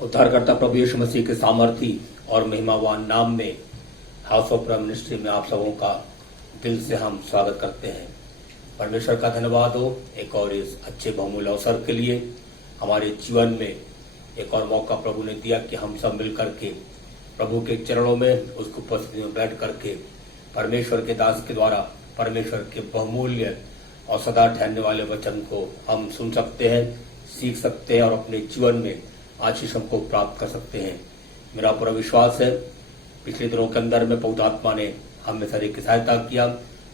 उद्धारकर्ता प्रभु यीशु मसीह के सामर्थी और महिमावान नाम में हाउस ऑफ प्राइम मिनिस्ट्री में आप सबों का दिल से हम स्वागत करते हैं। परमेश्वर का धन्यवाद हो एक और इस अच्छे बहुमूल्य अवसर के लिए। हमारे जीवन में एक और मौका प्रभु ने दिया कि हम सब मिल करके प्रभु के चरणों में उसकी उपस्थिति में बैठ करके परमेश्वर के दास के द्वारा परमेश्वर के बहुमूल्य और सदा ठहरने वाले वचन को हम सुन सकते हैं, सीख सकते हैं और अपने जीवन में आशीषों को प्राप्त कर सकते हैं। मेरा पूरा विश्वास है पिछले दिनों के अंदर में पवित्र आत्मा ने हमें सारे की सहायता किया,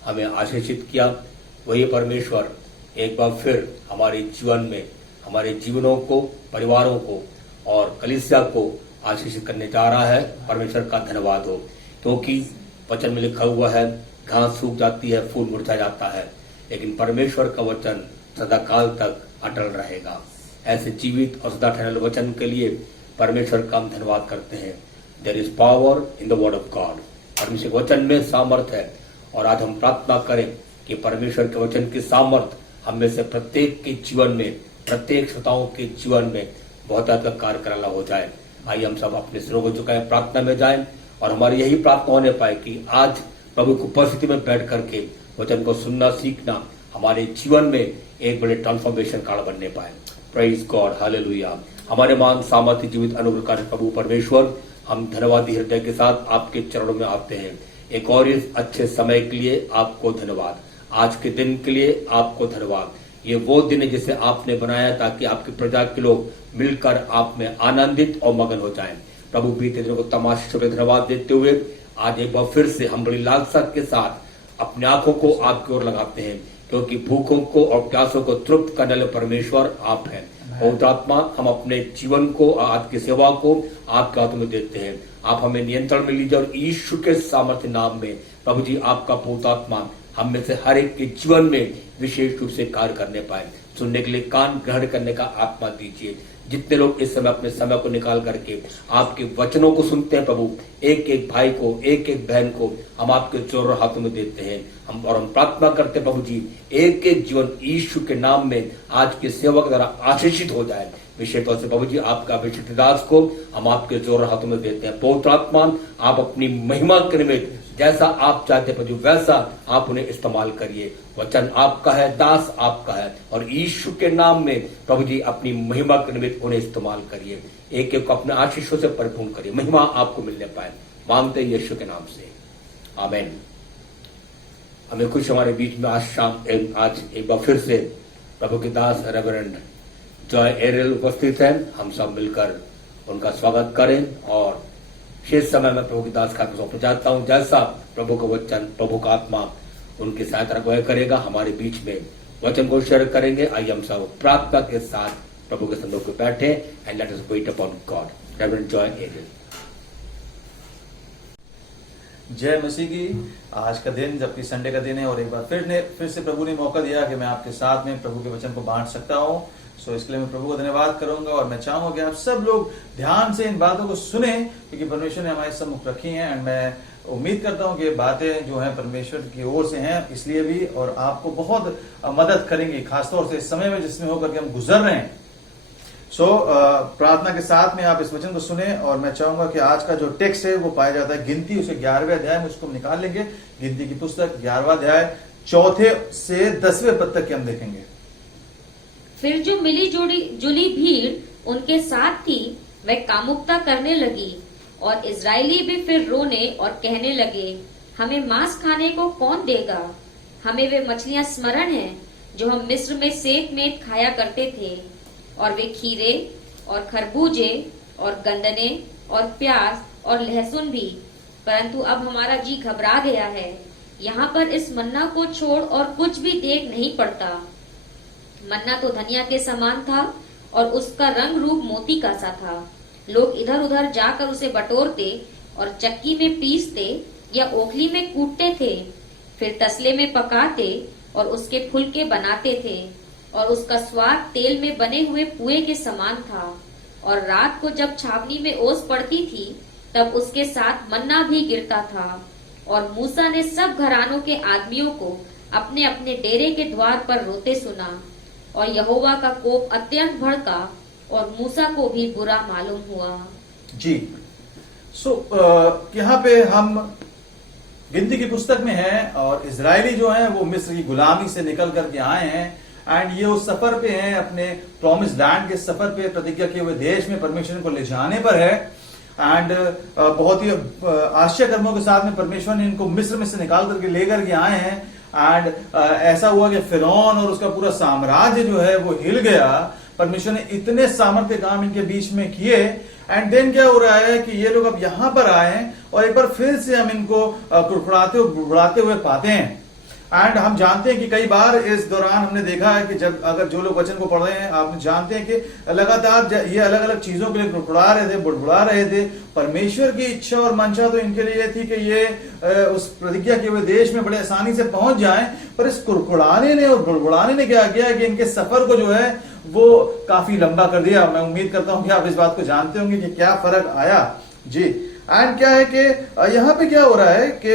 हमें आशीषित किया। वही परमेश्वर एक बार फिर हमारे जीवन में हमारे जीवनों को, परिवारों को और कलीसिया को आशीषित करने जा रहा है। परमेश्वर का धन्यवाद हो, क्योंकि वचन में लिखा हुआ है घास सूख जाती है, फूल मुरझा जाता है, लेकिन परमेश्वर का वचन सदाकाल तक अटल रहेगा। ऐसे जीवित और सदा ठहरने वाले वचन के लिए परमेश्वर का हम धन्यवाद करते हैं। There is power in the word of God. परमेश्वर के वचन में सामर्थ है और आज हम प्रार्थना करें कि परमेश्वर के वचन की सामर्थ हम में से प्रत्येक के जीवन में, प्रत्येक श्रोताओं के जीवन में बहुत ज्यादा कार्य कराना हो जाए। आइए हम सब अपने सिरों को झुकाएं, प्रार्थना में जाएं और हमारी यही प्रार्थना होने पाए कि आज प्रभु की उपस्थिति में बैठ करके वचन को सुनना, सीखना हमारे जीवन में एक बड़े ट्रांसफॉर्मेशन कार्ड बनने पाए। Praise God, hallelujah. हमारे मान सामर्थ्य जीवित अनुग्रहकारी प्रभु परमेश्वर, हम धन्यवादी हृदय के साथ आपके चरणों में आते हैं। एक और इस अच्छे समय के लिए आपको धन्यवाद, आज के दिन के लिए आपको धन्यवाद। ये वो दिन है जिसे आपने बनाया ताकि आपकी प्रजा के लोग मिलकर आप में आनंदित और मगन हो जाएं। प्रभु बीते दिनों को तमाशा धन्यवाद देते हुए आज एक बार फिर से हम बड़ी लालसा के साथ अपनी आंखों को आपकी ओर लगाते हैं, क्योंकि भूखों को और प्यासों को तृप्त करने वाले परमेश्वर आप हैं। पवित्र आत्मा, हम अपने जीवन को, आज की सेवा को आपके हाथों में देते हैं। आप हमें नियंत्रण में लीजिए और यीशु के सामर्थ्य नाम में प्रभु जी आपका पवित्र आत्मा हम में से हर एक के जीवन में विशेष रूप से कार्य करने पाए। सुनने के लिए कान ग्रहण करने का आत्मा दीजिए। जितने लोग इस समय अपने समय को निकाल करके आपके वचनों को सुनते हैं प्रभु, एक एक भाई को, एक एक बहन को हम आपके जोर हाथों में देते हैं। हम प्रार्थना करते हैं प्रभु जी एक एक जीवन यीशु के नाम में आज की सेवा के द्वारा आशीषित हो जाए। विशेष तौर से प्रभु जी आपका अभिषिक्त दास को हम आपके जोर हाथों में देते हैं। पवित्र आत्मा, आप अपनी महिमा के निमित्त जैसा आप चाहते प्रभु वैसा आप उन्हें इस्तेमाल करिए। वचन आपका है, दास आपका है, और यीशु के नाम में प्रभु जी अपनी महिमा के निमित्त उन्हें इस्तेमाल करिए। एक एक को अपने आशीषों से परिपूर्ण करिए, महिमा आपको मिलने पाए। मांगते यीशु के नाम से, आमीन। हमें कुछ हमारे बीच में आज एक बार फिर से प्रभु के दास रेवरेंड जॉय एरियल उपस्थित हैं। हम सब मिलकर उनका स्वागत करें और शेष समय में प्रभु के दास का सौंप चाहता हूं। जैसा प्रभु का वचन, प्रभु का आत्मा उनकी सहायता अगुवाई करेगा, हमारे बीच में वचन को शेयर करेंगे। आइए हम सब प्रार्थना के साथ प्रभु के संदोख पे बैठे and let us wait upon God. Reverend Joy Ariel. जय मसीह की। आज का दिन जबकि संडे का दिन है और एक बार फिर से प्रभु ने मौका दिया कि मैं आपके साथ में प्रभु के वचन को बांट सकता हूं। सो इसके लिए मैं प्रभु को धन्यवाद करूंगा और मैं चाहूंगा कि आप सब लोग ध्यान से इन बातों को सुने, क्योंकि परमेश्वर ने हमारे सम्मुख रखी हैं। एंड मैं उम्मीद करता हूं कि ये बातें जो हैं परमेश्वर की ओर से हैं इसलिए भी, और आपको बहुत मदद करेंगी, खासतौर से इस समय में जिसमें होकर के हम गुजर रहे हैं। सो प्रार्थना के साथ में आप इस वचन को सुने और मैं चाहूंगा कि आज का जो टेक्स्ट है वो पाया जाता है गिनती, उसे 11वें अध्याय में उसको हम निकाल लेंगे। गिनती की पुस्तक 11वां अध्याय 4 से 10वें पद तक हम देखेंगे। फिर जो मिली जुली भीड़ उनके साथ थी वह कामुकता करने लगी, और इजरायली भी फिर रोने और कहने लगे, हमें मांस खाने को कौन देगा? हमें वे मछलियां स्मरण हैं जो हम मिस्र में सेत में खाया करते थे, और वे खीरे और खरबूजे और गंदने और प्याज और लहसुन भी। परंतु अब हमारा जी घबरा गया है, यहाँ पर इस मन्ना को छोड़ और कुछ भी देख नहीं पड़ता। मन्ना तो धनिया के समान था और उसका रंग रूप मोती का सा था। लोग इधर उधर जाकर उसे बटोरते और चक्की में पीसते या ओखली में कूटते थे, फिर तसले में पकाते और उसके फुलके बनाते थे, और उसका स्वाद तेल में बने हुए पुए के समान था। और रात को जब छावनी में ओस पड़ती थी तब उसके साथ मन्ना भी गिरता था। और मूसा ने सब घरानों के आदमियों को अपने अपने डेरे के द्वार पर रोते सुना, और यहोवा का कोप अत्यंत भड़का और मूसा को भी बुरा मालूम हुआ। जी। यहाँ पे हम गिनती की पुस्तक में हैं और इजरायली जो हैं वो मिस्र की गुलामी से निकल करके आए हैं एंड ये उस सफर पे हैं, अपने प्रॉमिस लैंड के सफर पे, प्रतिज्ञा किए हुए देश में परमेश्वर को ले जाने पर है। एंड बहुत ही आश्चर्य कर्मों के साथ में परमेश्वर ने इनको मिस्र में से निकाल करके लेकर के आए हैं। एंड ऐसा हुआ कि फिरौन और उसका पूरा साम्राज्य जो है वो हिल गया। परमेश्वर ने इतने सामर्थ्य काम इनके बीच में किए एंड देन क्या हो रहा है कि ये लोग अब यहां पर आए हैं और एक बार फिर से हम इनको कुड़कुड़ाते हुए पाते हैं। एंड हम जानते हैं कि कई बार इस दौरान हमने देखा है कि जब अगर जो लोग वचन को पढ़ रहे हैं, आप जानते हैं कि लगातार ये अलग अलग चीजों के लिए कुड़कुड़ा रहे थे, बुड़बुड़ा रहे थे। परमेश्वर की इच्छा और मंशा तो इनके लिए थी कि ये उस प्रतिज्ञा के हुए देश में बड़े आसानी से पहुंच जाएं, पर इस कुड़कुड़ाने ने और बुड़बुड़ाने ने क्या किया कि इनके सफर को जो है वो काफी लंबा कर दिया। मैं उम्मीद करता हूं कि आप इस बात को जानते होंगे कि क्या फर्क आया। जी। एंड क्या है कि यहाँ पे क्या हो रहा है कि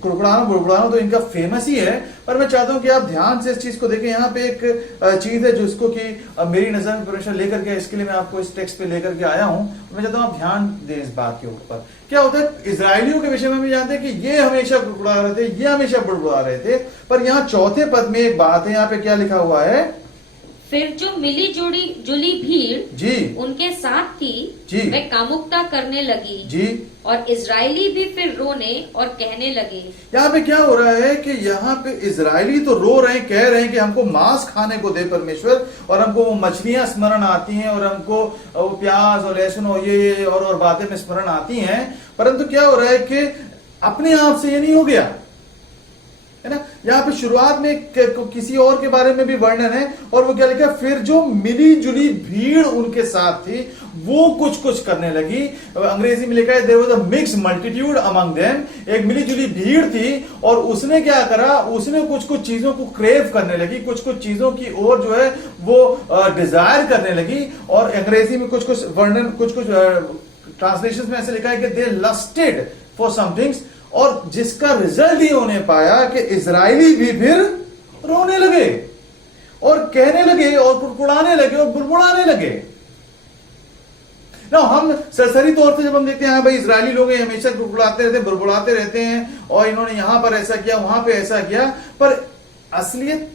कुड़कुड़ाना बुड़बुड़ाना तो इनका फेमस ही है, पर मैं चाहता हूं कि आप ध्यान से इस चीज को देखें। यहाँ पे एक चीज है जिसको कि मेरी नजर में परमेश्वर लेकर के, इसके लिए मैं आपको इस टेक्स्ट पे लेकर के आया हूं। मैं चाहता हूं आप ध्यान दें इस बात के ऊपर। क्या होता है, इजरायलियों के विषय में भी जानते हैं कि ये हमेशा कुड़कुड़ा रहे थे, ये हमेशा बुड़बुड़ा रहे थे, पर यहाँ चौथे पद में एक बात है। यहाँ पे क्या लिखा हुआ है, फिर जो मिली जुली भीड़ जी उनके साथ थी जी वे कामुकता करने लगी जी, और इजरायली भी फिर रोने और कहने लगे। यहाँ पे क्या हो रहा है कि यहाँ पे इजरायली तो रो रहे हैं, कह रहे हैं कि हमको मांस खाने को दे परमेश्वर, और हमको वो मछलियां स्मरण आती हैं और हमको वो प्याज और लहसुन और ये और बातें में स्मरण आती हैं। परंतु क्या हो रहा है कि अपने आप से ये नहीं हो गया, है ना। यहाँ पे शुरुआत में किसी और के बारे में भी वर्णन है और वो क्या लिखा है, फिर जो मिली जुली भीड़ उनके साथ थी वो कुछ कुछ करने लगी। अंग्रेजी में लिखा है there was a mixed multitude among them. एक मिली जुली भीड़ थी और उसने क्या करा, उसने कुछ कुछ चीजों को क्रेव करने लगी, कुछ कुछ चीजों की ओर जो है वो डिजायर करने लगी। और अंग्रेजी में कुछ कुछ वर्णन, कुछ कुछ ट्रांसलेशन में ऐसे लिखा है कि दे लस्टेड फॉर सम थिंग्स, और जिसका रिजल्ट ये होने पाया कि इजरायली भी फिर रोने लगे और कहने लगे और कुड़कुड़ाने लगे और बुड़बुड़ाने लगे ना। हम सरसरी तौर से जब हम देखते हैं भाई इजरायली लोग हमेशा कुड़कुड़ाते रहते हैं, बुड़बुड़ाते रहते हैं और इन्होंने यहां पर ऐसा किया, वहां पे ऐसा किया, पर असलियत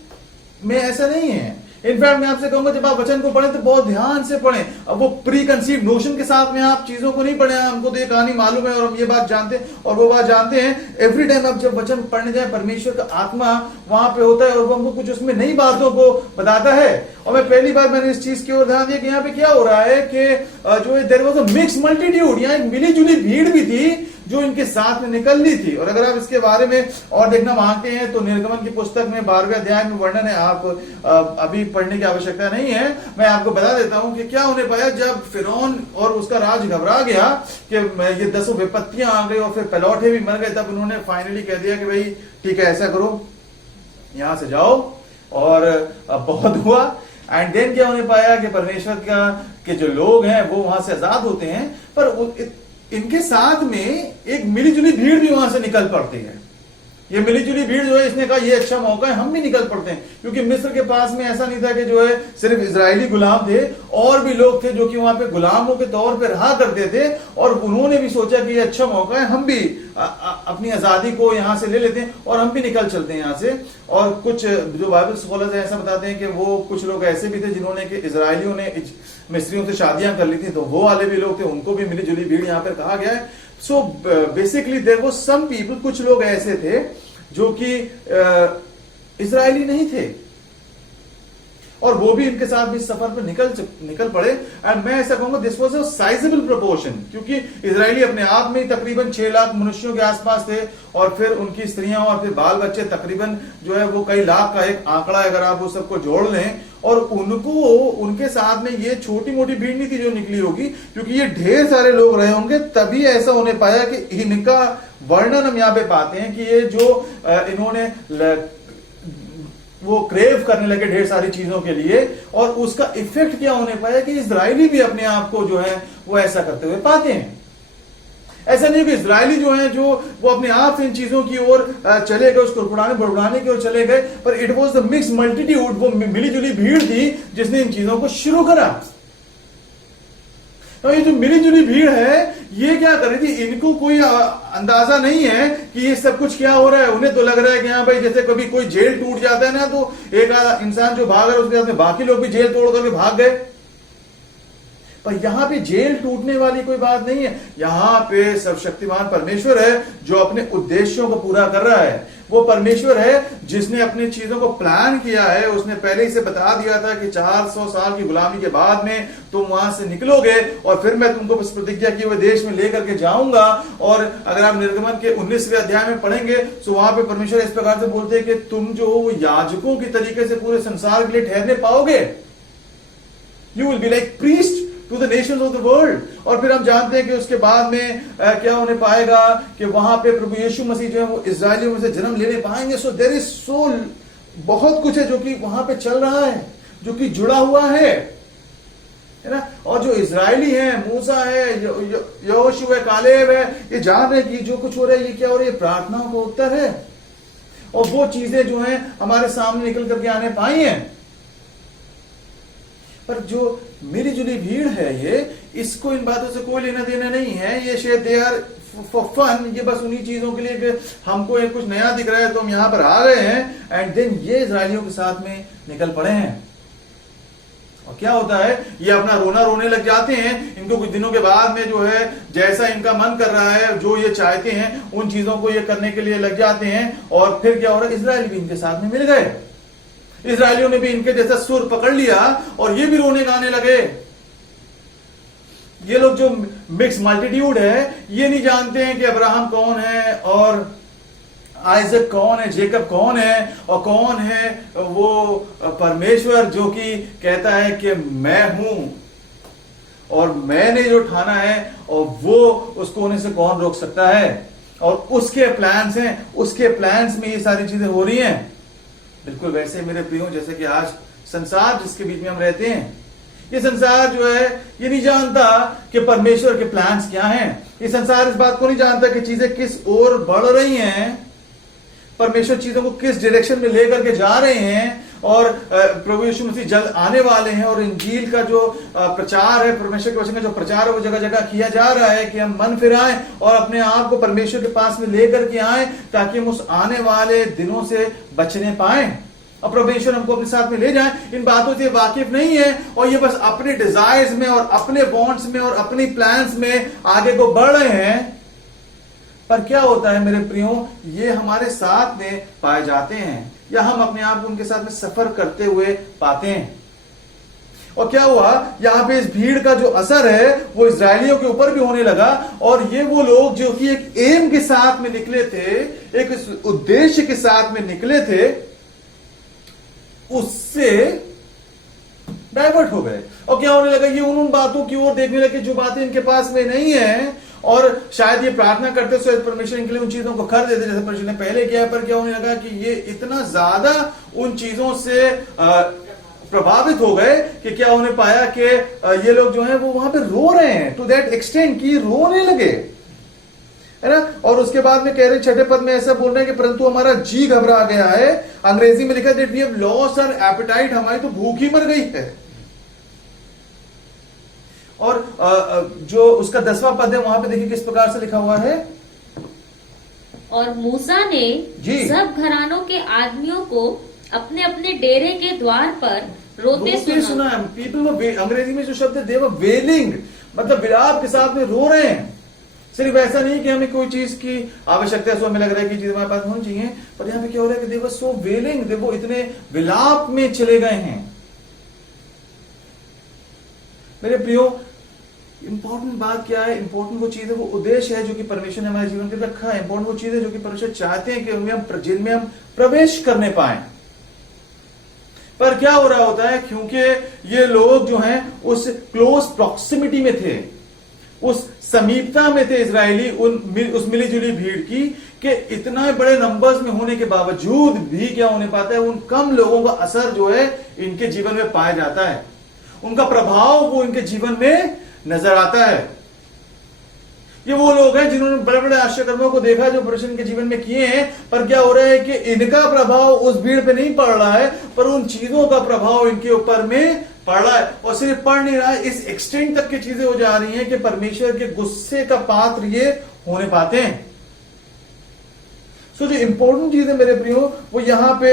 में ऐसा नहीं है। इनफैक्ट मैं आपसे कहूंगा जब आप वचन को पढ़ें तो बहुत ध्यान से पढ़ें। अब वो प्री कंसीव नोशन के साथ में आप चीजों को नहीं पढ़ें, हमको तो ये कहानी मालूम है और हम ये बात जानते हैं और वो बात जानते हैं। एवरी टाइम आप जब वचन पढ़ने जाए, परमेश्वर का आत्मा वहां पे होता है और वो हमको कुछ उसमें नई बातों को बताता है। और मैं पहली बार मैंने इस चीज की ओर ध्यान दिया कि यहाँ पे क्या हो रहा है कि जो there was a mixed multitude, यहाँ एक मिली जुली भीड़ भी थी जो इनके साथ में निकल ली थी। और अगर आप इसके बारे में और देखना मांगते हैं तो निर्गमन की पुस्तक में 12वें अध्याय में वर्णन है, आप अभी पढ़ने की आवश्यकता नहीं है। मैं आपको बता देता हूं कि क्या होने पाया जब फिरौन और उसका राज घबरा गया कि ये 10 विपत्तियां आ गई और फिर पलौठे भी मर गए, तब उन्होंने फाइनली कह दिया कि भाई ठीक है ऐसा करो, यहां से जाओ। और बहुत हुआ एंड देन क्या होने पाया कि परमेश्वर का के जो लोग हैं वो वहां से आजाद होते हैं, पर इनके साथ में एक मिलीजुली भीड़ भी वहां से निकल पड़ती है। ये मिलीजुली भीड़ जो है इसने कहा ये अच्छा मौका है, हम भी निकल पड़ते हैं, क्योंकि मिस्र के पास में ऐसा नहीं था कि जो है सिर्फ इजरायली गुलाम थे, और भी लोग थे जो कि वहां पे गुलामों के तौर पे रहा करते थे। और उन्होंने भी सोचा कि ये अच्छा मौका है, हम भी अपनी आजादी को यहां से ले लेते हैं और हम भी निकल चलते हैं यहां से। और कुछ जो बाइबल स्कॉलर्स हैं ऐसा बताते हैं कि वो कुछ लोग ऐसे भी थे जिन्होंने कि इजरायलियों ने मिस्रियों से शादियां कर ली थी, तो वो वाले भी लोग थे, उनको भी मिली जुली भीड़ यहां पर कहा गया है। So basically there was some people, कुछ लोग ऐसे थे जो कि इजरायली नहीं थे और वो भी इनके साथ भी सफर पर निकल पड़े। एंड मैं ऐसा कहूंगा this was a sizeable proportion, क्योंकि इजरायली अपने आप में तकरीबन 6 लाख मनुष्यों के आसपास थे और फिर उनकी स्त्रियां और फिर बाल बच्चे तकरीबन जो है वो कई लाख का एक आंकड़ा है अगर आप वो सबको जोड़ लें। और उनके साथ में ये छोटी मोटी भीड़ नहीं थी जो निकली होगी, क्योंकि ये ढेर सारे लोग रहे होंगे, तभी ऐसा होने पाया कि इनका वर्णन हम यहां पे पाते हैं कि ये जो इन्होंने वो क्रेव करने लगे ढेर सारी चीजों के लिए, और उसका इफेक्ट क्या होने पाया कि इजरायली भी अपने आप को जो है वो ऐसा करते हुए पाते हैं। ऐसा नहीं कि इजरायली जो है जो वो अपने आप से इन चीजों की ओर चले गए, उसको बुड़बुड़ाने की ओर चले गए, पर it was the mix multitude, वो मिली जुली भीड़ थी जिसने इन चीजों को शुरू करा। तो ये जो मिली जुली भीड़ है ये क्या कर रही थी, इनको कोई अंदाजा नहीं है कि ये सब कुछ क्या हो रहा है। उन्हें तो लग रहा है कि हाँ भाई जैसे कभी कोई जेल टूट जाता है ना, तो एक आधा इंसान जो भाग रहा है उसके साथ में बाकी लोग भी जेल तोड़ करके भाग गए। पर यहां पे जेल टूटने वाली कोई बात नहीं है। यहां पे सर्वशक्तिमान परमेश्वर है जो अपने उद्देश्यों को पूरा कर रहा है। वो परमेश्वर है जिसने अपनी चीजों को प्लान किया है। उसने पहले ही से बता दिया था कि 400 साल की गुलामी के बाद में तुम वहां से निकलोगे और फिर मैं तुमको इस प्रतिज्ञा किए हुए देश में लेकर के जाऊंगा। और अगर आप निर्गमन के 19वें अध्याय में पढ़ेंगे तो वहां पे परमेश्वर इस प्रकार से बोलते हैं कि तुम जो वो याजकों की तरीके से पूरे संसार के लिए ठहरने पाओगे। You will be like priest to the nations of the world. और फिर हम जानते हैं कि उसके बाद में क्या होने पाएगा कि वहां पे प्रभु यीशु मसीह जो है वो इजरायलियों में से जन्म लेने पाएंगे। सो देयर इज सो बहुत कुछ है जो कि वहां पे चल रहा है, जो कि जुड़ा हुआ है ना। और जो इजरायली है, मूसा है, यहोशू है, कालेब है, ये जान रहे कि जो कुछ हो रहा है ये क्या हो रहा है, ये प्रार्थनाओं का उत्तर है। और वो चीजें जो हैं हमारे सामने निकल करके आने पाई हैं। पर जो मिली जुली भीड़ है ये, इसको इन बातों से कोई लेना देना नहीं है। ये शायद दे आर फॉर फन, ये बस उन्हीं चीजों के लिए कि हमको एक कुछ नया दिख रहा है तो हम यहां पर आ गए हैं। एंड देन ये इजरायलियों के साथ में निकल पड़े हैं। और क्या होता है, ये अपना रोना रोने लग जाते हैं। इनको कुछ दिनों के बाद में जो है जैसा इनका मन कर रहा है, जो ये चाहते हैं उन चीजों को ये करने के लिए लग जाते हैं। और फिर क्या हो रहा है, इजराइल भी इनके साथ में मिल गए। इजरायलियों ने भी इनके जैसा सुर पकड़ लिया और ये भी रोने गाने लगे। ये लोग जो मिक्स मल्टीट्यूड है, ये नहीं जानते हैं कि अब्राहम कौन है और आइजक कौन है, जेकब कौन है और कौन है वो परमेश्वर जो कि कहता है कि मैं हूं और मैंने जो ठाना है और वो उसको होने से कौन रोक सकता है। और उसके प्लान्स हैं, उसके प्लान्स में ये सारी चीजें हो रही हैं। बिल्कुल वैसे मेरे प्रियो जैसे कि आज संसार जिसके बीच में हम रहते हैं, ये संसार जो है ये नहीं जानता कि परमेश्वर के प्लान्स क्या हैं। ये संसार इस बात को नहीं जानता कि चीजें किस ओर बढ़ रही हैं, परमेश्वर चीजों को किस डायरेक्शन में लेकर के जा रहे हैं। और प्रभु यीशु मसीह जल्द आने वाले हैं और इंजील का जो प्रचार है, परमेश्वर के वचन का जो प्रचार है वो जगह जगह किया जा रहा है कि हम मन फिराएं और अपने आप को परमेश्वर के पास में लेकर के आएं ताकि हम उस आने वाले दिनों से बचने पाएं और परमेश्वर हमको अपने साथ में ले जाए। इन बातों से वाकिफ नहीं है और ये बस अपने डिजायर्स में और अपने वांट्स में और अपनी प्लान्स में आगे को बढ़ रहे हैं। पर क्या होता है मेरे प्रियो, ये हमारे साथ में पाए जाते हैं या हम अपने आप को उनके साथ में सफर करते हुए पाते हैं। और क्या हुआ, यहां पे इस भीड़ का जो असर है वो इजरायलियों के ऊपर भी होने लगा। और ये वो लोग जो कि एक एम के साथ में निकले थे, एक उद्देश्य के साथ में निकले थे, उससे डाइवर्ट हो गए। और क्या होने लगा, ये उन बातों की ओर देखने लगे जो बातें इनके पास में नहीं है। और शायद ये प्रार्थना करते तो परमेश्वर इनके लिए उन चीजों को कर देते जैसे परमेश्वर ने पहले किया। पर क्या होने लगा कि ये इतना ज्यादा उन चीजों से प्रभावित हो गए कि क्या होने पाया कि ये लोग जो हैं वो वहां पे रो रहे हैं, टू दैट एक्सटेंट कि रोने लगे, है ना। और उसके बाद में कह रहे 6ठे पद में ऐसा बोल रहे हैं कि परंतु हमारा जी घबरा गया है। अंग्रेजी में लिखा that we have lost our appetite, हमारी तो भूख ही मर गई है। और जो उसका 10वां पद है वहां पे देखिए किस प्रकार से लिखा हुआ है। और मूसा ने सब घरानों के आदमियों को अपने अपने डेरे के द्वार पर रोते सुना। पीपल, अंग्रेजी में जो शब्द है, दे वर वेलिंग, मतलब विलाप के साथ में रो रहे हैं। सिर्फ ऐसा नहीं कि हमें कोई चीज की आवश्यकता है, सो हमें लग रहा है कि चीज हमारे पास होनी चाहिए, पर यहाँ पे क्या हो रहा है कि दे वर सो वेलिंग, वो इतने विलाप में चले गए हैं। मेरे प्रियो, इंपॉर्टेंट बात क्या है, इंपॉर्टेंट वो चीज है, वो उद्देश्य है जो कि परमेश्वर ने हमारे जीवन के रखा है। इंपॉर्टेंट वो चीज है जो कि परमेश्वर चाहते हैं कि जिनमें हम प्रवेश करने पाए। पर क्या हो रहा होता है, क्योंकि ये लोग जो हैं उस क्लोज प्रॉक्सिमिटी में थे, उस समीपता में थे इजरायली उस मिली जुली भीड़ की, कि इतना बड़े नंबर्स में होने के बावजूद भी क्या होने पाता है, उन कम लोगों का असर जो है इनके जीवन में पाया जाता है, उनका प्रभाव वो इनके जीवन में नजर आता है। ये वो लोग हैं जिन्होंने बड़े बड़े आश्चर्यकर्मों को देखा जो परमेश्वर इनके जीवन में किए हैं। पर क्या हो रहा है कि इनका प्रभाव उस भीड़ पे नहीं पड़ रहा है, पर उन चीजों का प्रभाव इनके ऊपर में पढ़ रहा है, और सिर्फ पढ़ नहीं रहा है, इस एक्सटेंट तक की चीजें हो जा रही हैं कि परमेश्वर के गुस्से का पात्र ये होने पाते हैं। जो इंपॉर्टेंट चीज है मेरे प्रियो, वो यहां पे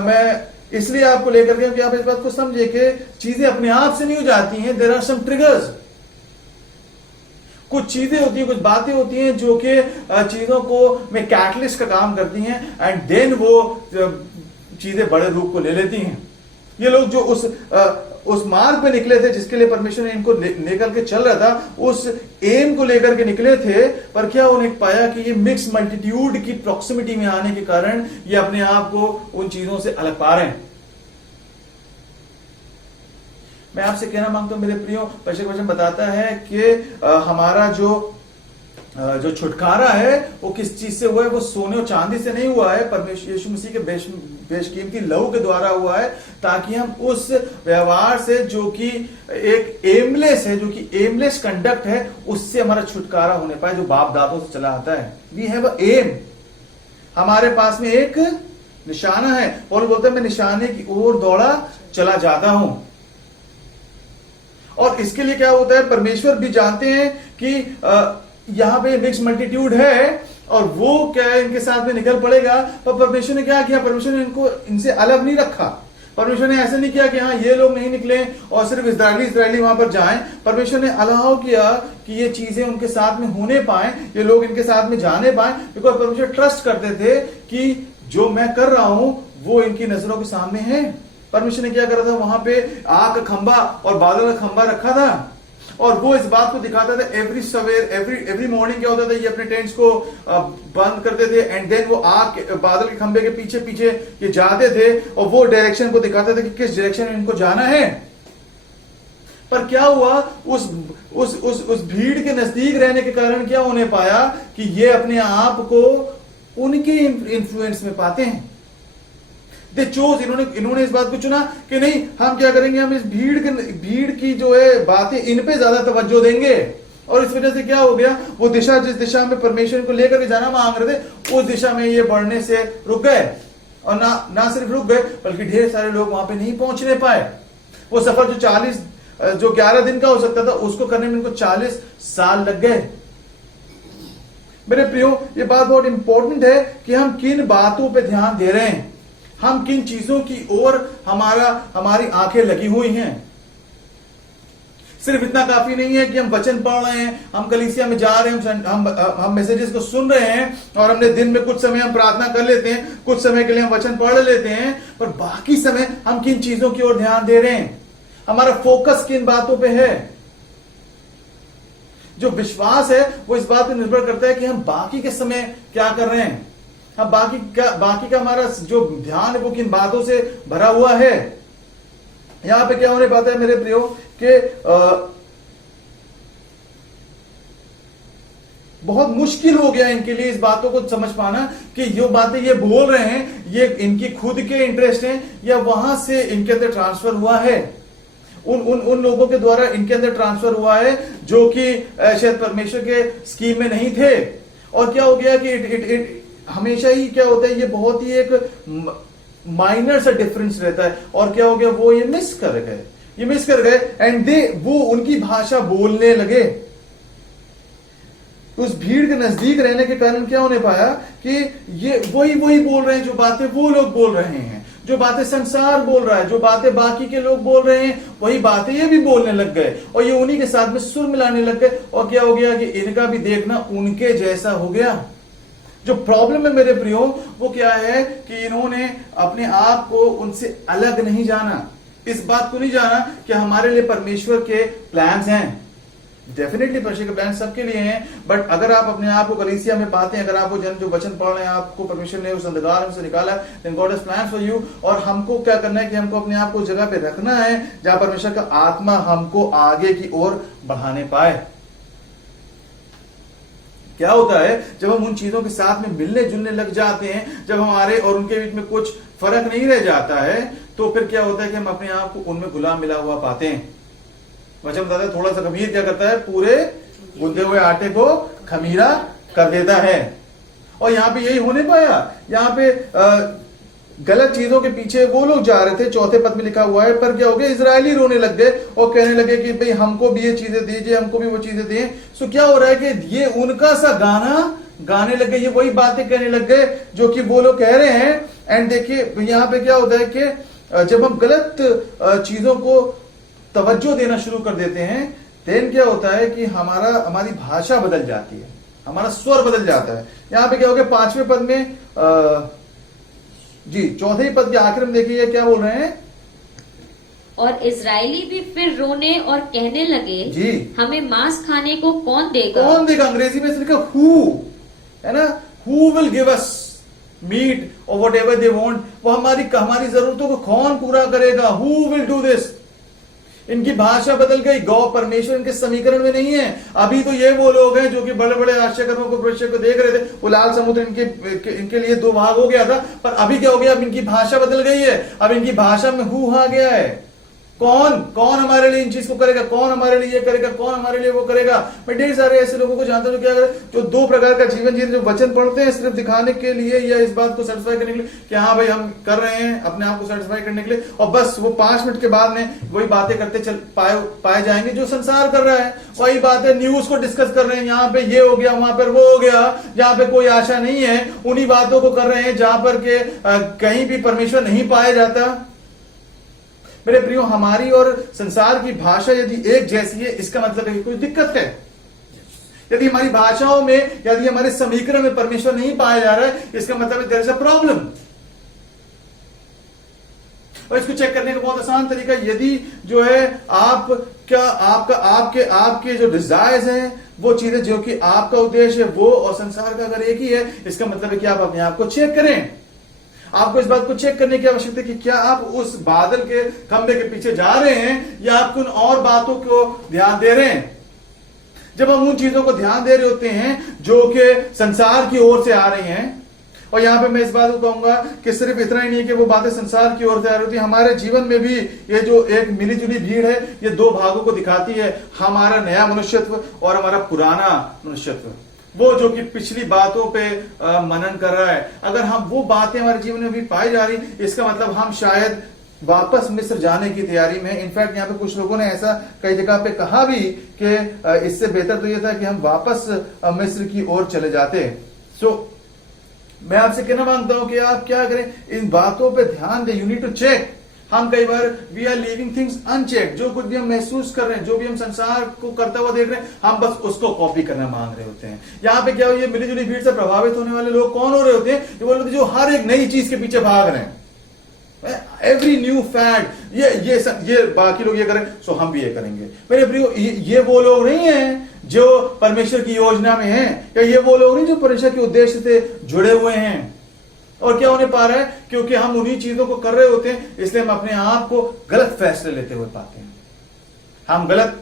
मैं इसलिए आपको लेकर के कि आप इस बात को समझे कि चीजें अपने आप से नहीं हो जाती हैं। देयर आर सम ट्रिगर्स, कुछ चीजें होती हैं, कुछ बातें होती हैं जो कि चीजों को में कैटलिस्ट का काम करती हैं, एंड देन वो चीजें बड़े रूप को ले लेती हैं। ये लोग जो उस मार्ग पे निकले थे जिसके लिए परमेश्वर ने इनको निकल के चल रहा था, उस एम को लेकर के निकले थे, पर क्या उन्हें पाया कि ये मिक्स मल्टीट्यूड की प्रॉक्सिमिटी में आने के कारण ये अपने आप को उन चीजों से अलग पा रहे हैं। मैं आपसे कहना मांगता हूं मेरे प्रियो, परमेश्वर का वचन बताता है कि हमारा जो छुटकारा है वो किस चीज से हुआ है? वो सोने और चांदी से नहीं हुआ है, परमेश्वर यीशु मसीह के बेशकीमती लहू के द्वारा हुआ है, ताकि हम उस व्यवहार से जो कि एक एमलेस है, जो कि एमलेस कंडक्ट है, उससे हमारा छुटकारा होने पाए, जो बाप दादों से चला आता है। वी हैव अ एम, हमारे पास में एक निशाना है। पौलुस बोलते हैं मैं निशाने की ओर दौड़ा चला जाता हूं। और इसके लिए क्या होता है, परमेश्वर भी जानते हैं कि यहां पे मिक्स मल्टीट्यूड है और वो क्या है इनके साथ में निकल पड़ेगा। पर परमेश्वर ने क्या किया, परमेश्वर ने इनसे अलग नहीं रखा। परमेश्वर ने ऐसे नहीं किया कि हाँ ये लोग नहीं निकले और सिर्फ इजरायली वहां पर जाएं। परमेश्वर ने अलाउ किया कि ये चीजें उनके साथ में होने पाए, ये लोग इनके साथ में जाने पाए, बिकॉज परमेश्वर ट्रस्ट करते थे कि जो मैं कर रहा हूं वो इनकी नजरों के सामने है। परमेश्वर ने क्या करा था, वहां पे आग का खंबा और बादल का खंबा रखा था, और वो इस बात को दिखाता था एवरी सवेर एवरी मॉर्निंग। क्या होता था, ये अपने टेंट्स को बंद करते थे, एंड देन वो आग बादल के खंबे के पीछे पीछे ये जाते थे, और वो डायरेक्शन को दिखाते थे कि किस डायरेक्शन में इनको जाना है। पर क्या हुआ, उस भीड़ के नजदीक रहने के कारण क्या होने पाया कि ये अपने आप को उनके इन्फ्लुएंस में पाते हैं। दे चोज, इन्होंने इस बात को चुना कि नहीं, हम क्या करेंगे, हम इस भीड़ की जो है बातें, इन पे ज्यादा तवज्जो देंगे। और इस वजह से क्या हो गया, वो दिशा जिस दिशा में परमेश्वर को लेकर के जाना मांग रहे थे, उस दिशा में ये बढ़ने से रुक गए। और ना सिर्फ रुक गए, बल्कि ढेर सारे लोग वहां पे नहीं पहुंचने पाए। वो सफर जो 11 दिन का हो सकता था, उसको करने में इनको 40 साल लग गए। मेरे प्रियो, ये बात बहुत इंपॉर्टेंट है कि हम किन बातों पे ध्यान दे रहे हैं, हम किन चीजों की ओर हमारी आंखें लगी हुई हैं। सिर्फ इतना काफी नहीं है कि हम वचन पढ़ रहे हैं, हम कलीसिया में जा रहे हैं, हम मैसेजेस को सुन रहे हैं, और हमने दिन में कुछ समय हम प्रार्थना कर लेते हैं, कुछ समय के लिए हम वचन पढ़ लेते हैं, पर बाकी समय हम किन चीजों की ओर ध्यान दे रहे हैं, हमारा फोकस किन बातों पे है। जो विश्वास है वो इस बात पर निर्भर करता है कि हम बाकी के समय क्या कर rहे हैं, हम बाकी का हमारा जो ध्यान है वो किन बातों से भरा हुआ है। यहां पे क्या होने पाता है मेरे प्रियो कि बहुत मुश्किल हो गया इनके लिए इस बातों को समझ पाना कि जो बातें ये बोल रहे हैं ये इनकी खुद के इंटरेस्ट हैं या वहां से इनके अंदर ट्रांसफर हुआ है, उन लोगों के द्वारा इनके अंदर ट्रांसफर हुआ है जो कि शायद परमेश्वर के स्कीम में नहीं थे। और क्या हो गया कि हमेशा ही क्या होता है, ये बहुत ही एक माइनर सा डिफरेंस रहता है, और क्या हो गया, वो ये मिस कर गए एंड वो उनकी भाषा बोलने लगे। उस भीड़ के नजदीक रहने के कारण क्या होने पाया कि ये वही बोल रहे हैं जो बातें वो लोग बोल रहे हैं, जो बातें संसार बोल रहा है, जो बातें बाकी के लोग बोल रहे हैं, वही बातें ये भी बोलने लग गए, और ये उन्हीं के साथ में सुर मिलाने लग गए। और क्या हो गया कि इनका भी देखना उनके जैसा हो गया। जो प्रॉब्लम है मेरे प्रियो वो क्या है कि इन्होंने अपने आप को उनसे अलग नहीं जाना, इस बात को नहीं जाना कि हमारे लिए परमेश्वर के प्लान्स हैं। डेफिनेटली परमेश्वर के प्लान सबके लिए हैं, बट अगर आप अपने आप को कलीसिया में पाते हैं, अगर आप वो जो वचन पढ़ रहे हैं, आपको परमेश्वर ने उस अंधकार में से निकाला, then God has plans for you. और हमको क्या करना है कि हमको अपने आप को जगह पे रखना है जहां परमेश्वर का आत्मा हमको आगे की ओर बढ़ाने पाए। क्या होता है जब हम उन चीजों के साथ में मिलने जुलने लग जाते हैं, जब हमारे और उनके बीच में कुछ फर्क नहीं रह जाता है, तो फिर क्या होता है कि हम अपने आप को उनमें गुलाम मिला हुआ पाते हैं। वचन बताता है थोड़ा सा खमीर क्या करता है, पूरे गूंदे हुए आटे को खमीरा कर देता है। और यहां पे यही होने पाया। यहां पे गलत चीजों के पीछे वो लोग जा रहे थे, चौथे पद में लिखा हुआ है। पर क्या हो गया, इजरायली रोने लग गए और कहने लगे कि भाई हमको भी ये चीजें दीजिए, हमको भी वो चीजें दिए। सो क्या हो रहा है कि ये उनका सा गाना गाने लग गए, ये वही बातें कहने लग गए जो कि वो लोग कह रहे हैं। एंड देखिए यहाँ पे क्या होता है कि जब हम गलत चीजों को तवज्जो देना शुरू कर देते हैं, देन क्या होता है कि हमारी भाषा बदल जाती है, हमारा स्वर बदल जाता है। यहाँ पे क्या हो गया, 5वें पद में जी चौथे ही पद के आखिर में देखिए क्या बोल रहे हैं। और इजरायली भी फिर रोने और कहने लगे, जी हमें मांस खाने को कौन देगा? कौन देगा? अंग्रेजी में लिखा हु है ना, who will give us meat और वट एवर दे वॉन्ट। वो हमारी जरूरतों को कौन पूरा करेगा? Who will do this. इनकी भाषा बदल गई, गौ परमेश्वर इनके समीकरण में नहीं है। अभी तो ये वो लोग हैं जो कि बड़े बड़े आश्चर्यों को भविष्य को देख रहे थे, वो लाल समुद्र इनके लिए 2 भाग हो गया था। पर अभी क्या हो गया, अब इनकी भाषा बदल गई है। अब इनकी भाषा में हु आ गया है। कौन हमारे लिए इन चीज को करेगा, कौन हमारे लिए ये करेगा, कौन हमारे लिए वो करेगा। मैं ढेर सारे ऐसे लोगों को जानता हूं जो क्या करे, जो 2 प्रकार का जीवन जीते, जो वचन पढ़ते हैं सिर्फ दिखाने के लिए या इस बात को सेटिस्फाई करने के लिए कि हाँ भाई हम कर रहे हैं, अपने आप को सेटिस्फाई करने के लिए, और बस वो 5 मिनट के बाद में वही बातें करते चल पाए जाएंगे जो संसार कर रहा है। वही बातें न्यूज को डिस्कस कर रहे हैं, यहाँ पे ये हो गया, वहां पर वो हो गया, जहां पे कोई आशा नहीं है उन्हीं बातों को कर रहे हैं जहां पर के कहीं भी परमेश्वर नहीं पाया जाता। मेरे प्रियो, हमारी और संसार की भाषा यदि एक जैसी है, इसका मतलब है कि कोई दिक्कत है। यदि हमारी भाषाओं में, यदि हमारे समीकरण में परमेश्वर नहीं पाया जा रहा है, इसका मतलब देयर इज अ प्रॉब्लम। और इसको चेक करने का बहुत आसान तरीका, यदि जो है आपके जो डिजायर्स हैं, वो चीजें जो कि आपका उद्देश्य है, वो और संसार का अगर एक ही है, इसका मतलब है कि आप अपने आप को चेक करें। आपको इस बात को चेक करने की आवश्यकता है कि क्या आप उस बादल के खंभे के पीछे जा रहे हैं या आप उन और बातों को ध्यान दे रहे हैं। जब हम उन चीजों को ध्यान दे रहे होते हैं जो कि संसार की ओर से आ रही हैं, और यहां पे मैं इस बात को कहूंगा कि सिर्फ इतना ही नहीं कि वो बातें संसार की ओर से आ रही होती है, हमारे जीवन में भी ये जो एक मिलीजुली भीड़ है, ये 2 भागों को दिखाती है, हमारा नया मनुष्यत्व और हमारा पुराना मनुष्यत्व। वो जो कि पिछली बातों पे मनन कर रहा है। अगर हम वो बातें हमारे जीवन में भी पाई जा रही, इसका मतलब हम शायद वापस मिस्र जाने की तैयारी में। इनफैक्ट यहाँ पे कुछ लोगों ने ऐसा कई जगह पे कहा भी कि इससे बेहतर तो ये था कि हम वापस मिस्र की ओर चले जाते। सो मैं आपसे कहना मांगता हूं कि आप क्या करें, इन बातों पे ध्यान दें। You need to check. हम कई बार we are living things unchecked. जो कुछ भी हम महसूस कर रहे हैं, जो भी हम संसार को करता हुआ देख रहे हैं, हम बस उसको कॉपी करना मांग रहे होते हैं। यहाँ पे क्या हो, ये मिलीजुली भीड़ से प्रभावित होने वाले लोग कौन हो रहे होते हैं? ये वो लोग जो हर एक नई चीज के पीछे भाग रहे हैं। एवरी न्यू फैड, ये बाकी लोग ये करें, सो हम भी ये करेंगे। मेरे प्रियो, ये वो लोग नहीं है जो परमेश्वर की योजना में हैं, या ये वो लोग नहीं जो परमेश्वर के उद्देश्य से जुड़े हुए हैं। और क्या होने पा रहा है, क्योंकि हम उन्हीं चीजों को कर रहे होते हैं, इसलिए हम अपने आप को गलत फैसले लेते हुए पाते हैं। हम गलत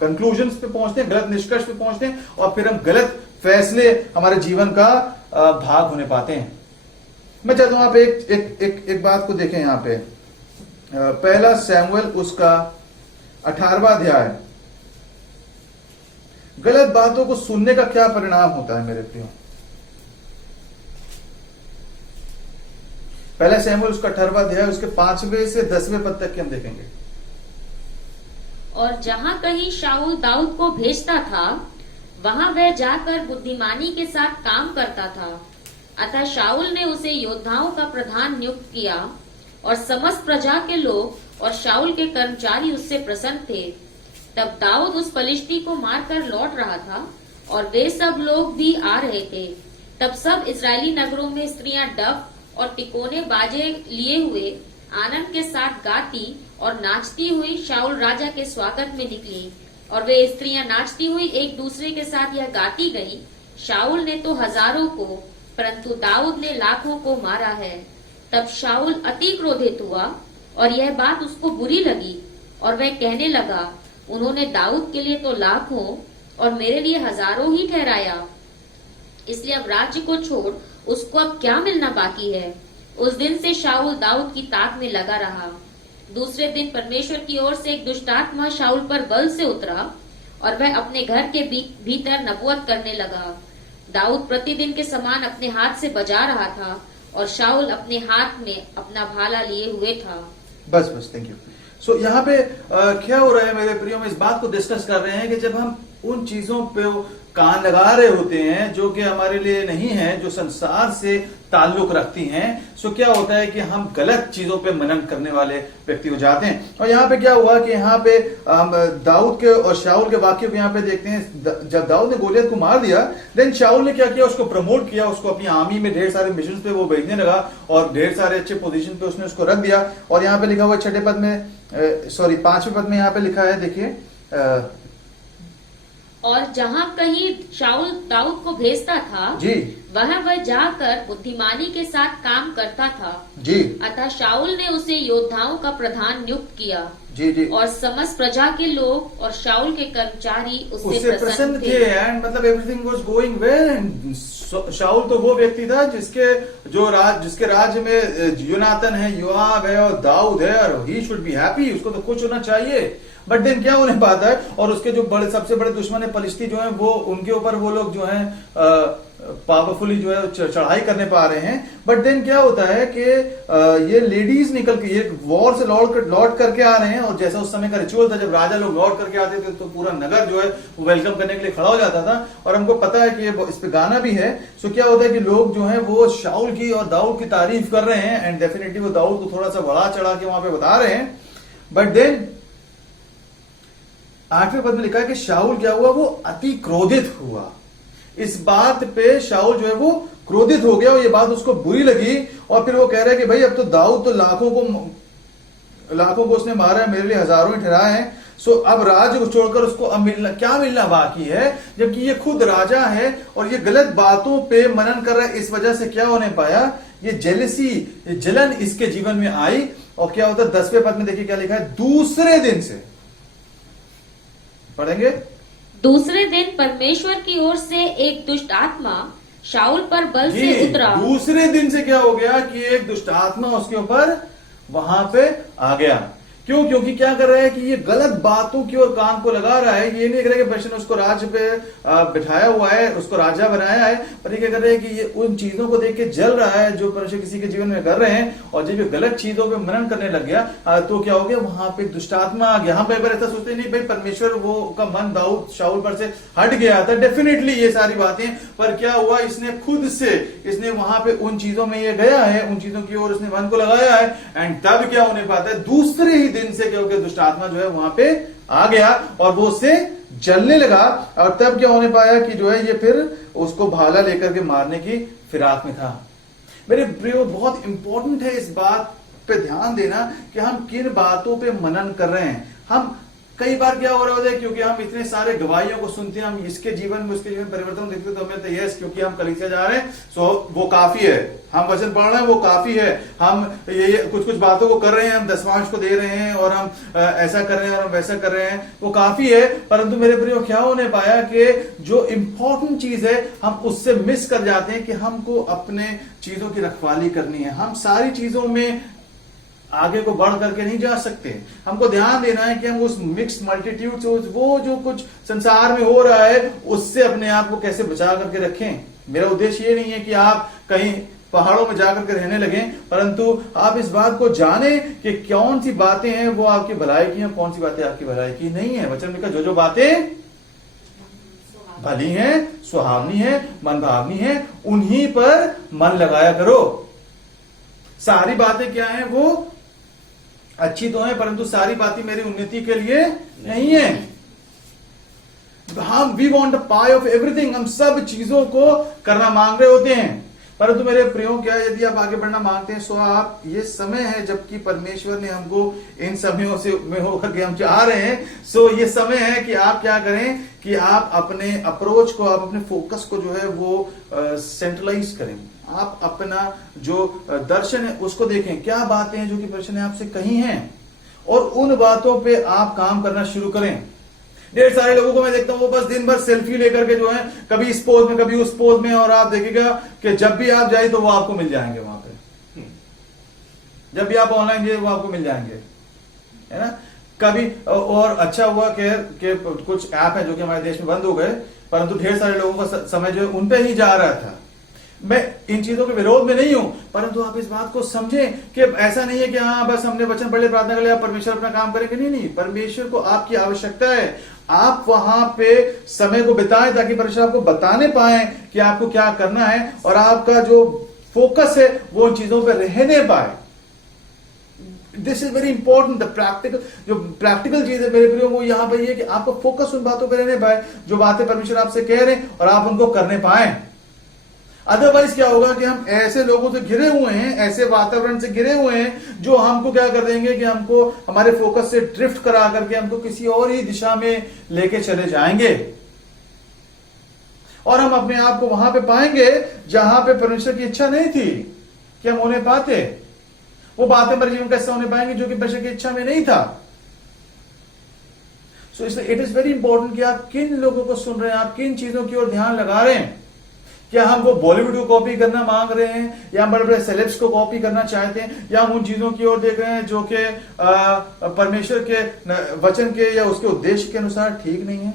कंक्लूजन्स पे पहुंचते हैं, गलत निष्कर्ष पे पहुंचते हैं, और फिर हम गलत फैसले हमारे जीवन का भाग होने पाते हैं। मैं चाहता हूं आप एक बात को देखें यहाँ पे। 1 शमूएल उसका 18वां अध्याय। गलत बातों को सुनने का क्या परिणाम होता है मेरे प्रियो? 1 शमूएल उसका 18वां अध्याय, उसके 5वें से 10वें पद तक के हम देखेंगे। और जहां कहीं शाऊल दाऊद को भेजता था, वहां वह जाकर बुद्धिमानी के साथ काम करता था। अतः शाऊल ने उसे योद्धाओं का प्रधान नियुक्त किया, और समस्त प्रजा के लोग और शाऊल के कर्मचारी उससे प्रसन्न थे। तब दाऊद उस पलिश्ती को मारकर लौट रहा था, और वे सब लोग भी आ रहे थे। तब सब इस्राएली नगरों में स्त्रियां डफ और तिकोने बाजे लिए हुए आनंद के साथ गाती और नाचती हुई शाऊल राजा के स्वागत में निकली। और वे स्त्रियां नाचती हुई एक दूसरे के साथ यह गाती गई, शाऊल ने तो हजारों को, परंतु दाऊद ने लाखों को मारा है। तब शाऊल अति क्रोधित हुआ, और यह बात उसको बुरी लगी, और वह कहने लगा, उन्होंने दाऊद के लिए तो लाखों और मेरे लिए हजारों ही ठहराया, इसलिए अब राज्य को छोड़ उसको अब क्या मिलना बाकी है। उस दिन से शाऊल दाऊद की ताक में लगा रहा। दूसरे दिन परमेश्वर की ओर से एक दुष्टात्मा शाऊल पर बल से उतरा, और वह अपने घर के भीतर नबुवत करने लगा। दाऊद प्रतिदिन के समान अपने हाथ से बजा रहा था, और शाऊल अपने हाथ में अपना भाला लिए हुए था। बस थैंक यू। सो यहाँ पे क्या हो रहा है मेरे प्रियो में, इस बात को डिस्कस कर रहे हैं कि जब हम उन चीजों पे कान लगा रहे होते हैं जो कि हमारे लिए नहीं है, जो संसार से ताल्लुक रखती हैं, सो क्या होता है कि हम गलत चीजों पे मनन करने वाले व्यक्ति हो जाते हैं। और यहाँ पे क्या हुआ कि यहाँ पे दाऊद के और शाऊल के वाक्य को यहाँ पे देखते हैं। जब दाऊद ने गोलियत को मार दिया, देन शाऊल ने क्या किया, उसको प्रमोट किया, उसको अपनी आर्मी में ढेर सारे मिशन पे वो भेजने लगा और ढेर सारे अच्छे पोजीशन पे उसने उसको रख दिया। और यहाँ पे लिखा हुआ 6 पद में, सॉरी 5वें पद में यहाँ पे लिखा है, देखिए और जहाँ कहीं शाऊल दाऊद को भेजता था जी, वह जाकर बुद्धिमानी के साथ काम करता था जी, अतः शाऊल ने उसे योद्धाओं का प्रधान नियुक्त किया जी, जी, और समस्त प्रजा के लोग और शाऊल के कर्मचारी उससे प्रसन्न थे। एंड मतलब एवरीथिंग वाज गोइंग वेल। शाऊल तो वो व्यक्ति था जिसके राज्य में योनातन है, योआब है और दाऊद है, और ही शुड बी हैप्पी, उसको तो खुश होना चाहिए। बट देन क्या होने पाता है, और उसके जो सबसे बड़े दुश्मन है फलिस्ती जो है, वो उनके ऊपर वो लोग जो है पावरफुली जो है चढ़ाई करने पा रहे हैं। बट देन क्या होता है कि ये लेडीज निकल के ये वॉर से लौट करके आ रहे हैं, और जैसा उस समय का रिचुअल था, जब राजा लोग लौट करके आते थे तो पूरा नगर जो है वो वेलकम करने के लिए खड़ा हो जाता था। और हमको पता है कि इस पे गाना भी है। सो क्या होता है कि लोग जो है वो शाऊल की और दाऊद की तारीफ कर रहे हैं, एंड डेफिनेटली वो दाऊद को थोड़ा सा बढ़ा चढ़ा के वहां पे बता रहे हैं। बट देन 8वें पद में लिखा है कि शाऊल क्या हुआ, वो अति क्रोधित हुआ। इस बात पे शाऊल जो है वो क्रोधित हो गया और ये बात उसको बुरी लगी। और फिर वो कह रहा है कि भाई अब तो दाऊद तो लाखों को उसने मारा है, मेरे लिए हजारों ही ठहराए हैं। सो अब राज्य को छोड़कर उसको अब मिलना बाकी है, जबकि ये खुद राजा है और ये गलत बातों पे मनन कर रहा है। इस वजह से क्या होने पाया, ये जेलसी, ये जलन इसके जीवन में आई। और क्या होता है 10वें पद में देखिए क्या लिखा है, दूसरे दिन से पढ़ेंगे। दूसरे दिन परमेश्वर की ओर से एक दुष्ट आत्मा शाऊल पर बल से उतरा। दूसरे दिन से क्या हो गया कि एक दुष्ट आत्मा उसके ऊपर वहां पे आ गया। क्यों? क्योंकि क्या कर रहा है कि ये गलत बातों की ओर कान को लगा रहा है। ये नहीं कर रहा है कि परमेश्वर ने उसको राज्य पे बिठाया हुआ है, उसको राजा बनाया है, पर ये क्या कर रहा है कि ये उन चीजों को देख के जल रहा है जो परमेश्वर किसी के जीवन में कर रहे हैं। और जब ये गलत चीजों पे मनन करने लग गया तो क्या हो गया, वहां पे दुष्ट आत्मा आ गया। हम बार ऐसा सोचते नहीं भाई परमेश्वर वो का मन दाऊद शाऊल पर से हट गया था, डेफिनेटली ये सारी बातें, पर क्या हुआ, इसने खुद से इसने वहां पे उन चीजों में ये गया है, उन चीजों की ओर उसने मन को लगाया है। एंड तब क्या होने पाता है, दूसरे ही दिन से क्या हो गया, दुष्ट आत्मा जो है वहां पे आ गया और वो उससे जलने लगा। और तब क्या होने पाया कि जो है ये फिर उसको भाला लेकर के मारने की फिराक में था। मेरे प्रियो, बहुत इंपॉर्टेंट है इस बात पे ध्यान देना कि हम किन बातों पे मनन कर रहे हैं। हम कई बार क्या हो रहा होता है, क्योंकि हम इतने सारे गवाहियों को सुनते हैं, हम इसके जीवन में उसके जीवन परिवर्तन देखते तो हमें तो यस, क्योंकि हम कलीसिया जा रहे हैं सो वो काफी है, हम वचन पढ़ रहे हैं वो काफी है, हम ये कुछ बातों को कर रहे हैं, हम दशमांश को दे रहे हैं और हम ऐसा कर रहे हैं और हम वैसा कर रहे हैं, वो काफी है। परंतु मेरे प्रियो, क्या होने पाया कि जो इंपॉर्टेंट चीज है हम उससे मिस कर जाते हैं कि हमको अपने चीजों की रखवाली करनी है। हम सारी चीजों में आगे को बढ़ करके नहीं जा सकते। हमको ध्यान देना है कि हम उस मिक्स मल्टीट्यूड से, वो जो कुछ संसार में हो रहा है उससे अपने आप को कैसे बचा करके रखें। मेरा उद्देश्य ये नहीं है कि आप कहीं पहाड़ों में जाकर के रहने लगे, परंतु आप इस बात को जाने कि कौन सी बातें हैं वो आपकी भलाई की हैं, कौन सी बातें आपकी भलाई की नहीं है। वचन में जो बातें भली हैं, सुहावनी है, मनभावनी है, उन्हीं पर मन लगाया करो। सारी बातें क्या हैं, वो अच्छी तो है, परंतु सारी बातें मेरी उन्नति के लिए नहीं है। हम we want the pie of everything, हम सब चीजों को करना मांग रहे होते हैं। परंतु मेरे प्रियो, क्या यदि आप आगे बढ़ना मांगते हैं, सो आप, ये समय है जबकि परमेश्वर ने हमको इन समयों से में होकर के हम जा रहे हैं, सो ये समय है कि आप क्या करें कि आप अपने अप्रोच को, आप अपने फोकस को जो है वो सेंट्रलाइज करें। आप अपना जो दर्शन है उसको देखें, क्या बातें हैं जो कि परमेश्वर ने आपसे कही हैं, और उन बातों पे आप काम करना शुरू करें। ढेर सारे लोगों को मैं देखता हूं, वो बस दिन भर सेल्फी लेकर के जो है कभी इस पोज में कभी उस पोज में, और आप देखिएगा कि जब भी आप जाए तो वो आपको मिल जाएंगे वहां पे, जब भी आप ऑनलाइन जाए वो आपको मिल जाएंगे, है ना। कभी, और अच्छा हुआ कि कुछ ऐप है जो कि हमारे देश में बंद हो गए, परंतु ढेर सारे लोगों का समय जो उन पे ही जा रहा था। मैं इन चीजों के विरोध में नहीं हूं, परंतु आप इस बात को समझें कि ऐसा नहीं है कि हाँ बस हमने वचन पढ़ लिया, प्रार्थना कर लिया, परमेश्वर अपना काम करेंगे। नहीं नहीं, परमेश्वर को आपकी आवश्यकता है। आप वहां पे समय को बिताएं ताकि परमेश्वर आपको बताने पाए कि आपको क्या करना है, और आपका जो फोकस है वो उन चीजों पर रहने पाए। This is very important. The practical, जो प्रैक्टिकल चीज है मेरे प्रियो, वो यहां पर ये कि आपको फोकस उन बातों पर रहने पाए जो बातें परमेश्वर आपसे कह रहे हैं, और आप उनको करने पाए। अदरवाइज क्या होगा कि हम ऐसे लोगों से घिरे हुए हैं, ऐसे वातावरण से घिरे हुए हैं जो हमको क्या कर देंगे कि हमको हमारे फोकस से ड्रिफ्ट करा करके हमको किसी और ही दिशा में लेके चले जाएंगे, और हम अपने आप को वहां पे पाएंगे जहां पे परमेश्वर की इच्छा नहीं थी कि हम उन्हें पाते। वो बातें हमारे जीवन कैसे होने पाएंगे जो कि परमेश्वर की इच्छा में नहीं था। सो इसलिए इट इज वेरी इंपॉर्टेंट कि आप किन लोगों को सुन रहे हैं, आप किन चीजों की ओर ध्यान लगा रहे हैं। क्या हम वो बॉलीवुड को कॉपी करना मांग रहे हैं, या हम बड़े बड़े सेलेब्स को कॉपी करना चाहते हैं, या हम उन चीजों की ओर देख रहे हैं जो कि परमेश्वर के वचन के या उसके उद्देश्य के अनुसार ठीक नहीं है।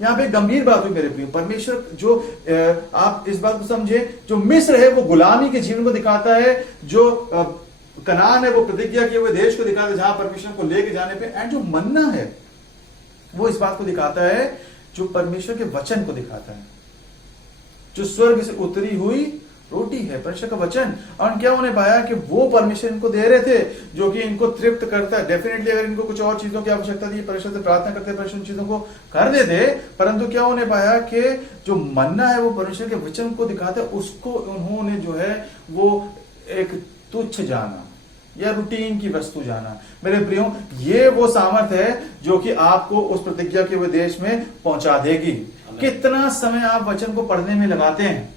यहां पे गंभीर बात हुई मेरे प्रिय। परमेश्वर जो आप इस बात को समझे, जो मिस्र है वो गुलामी के जीवन को दिखाता है, जो कनान है वो प्रतिज्ञा किए हुए देश को दिखाता है जहां परमेश्वर को लेके जाने पे, एंड जो मन्ना है वो इस बात को दिखाता है, जो परमेश्वर के वचन को दिखाता है, जो स्वर्ग से उतरी हुई रोटी है, परमेश्वर का वचन। और क्या उन्हें पाया कि वो परमेश्वर इनको दे रहे थे जो कि इनको तृप्त करता है। डेफिनेटली अगर इनको कुछ और चीजों की आवश्यकता थी, परमेश्वर से प्रार्थना करते परमेश्वर चीजों को कर देते, परंतु क्या उन्हें पाया कि जो मन्ना है वो परमेश्वर के वचन को दिखाता है, उसको उन्होंने जो है वो एक तुच्छ जाना या रूटीन की वस्तु जाना। मेरे प्रियो, ये वो सामर्थ है जो कि आपको उस प्रतिज्ञा के हुए देश में पहुंचा देगी। कितना समय आप वचन को पढ़ने में लगाते हैं,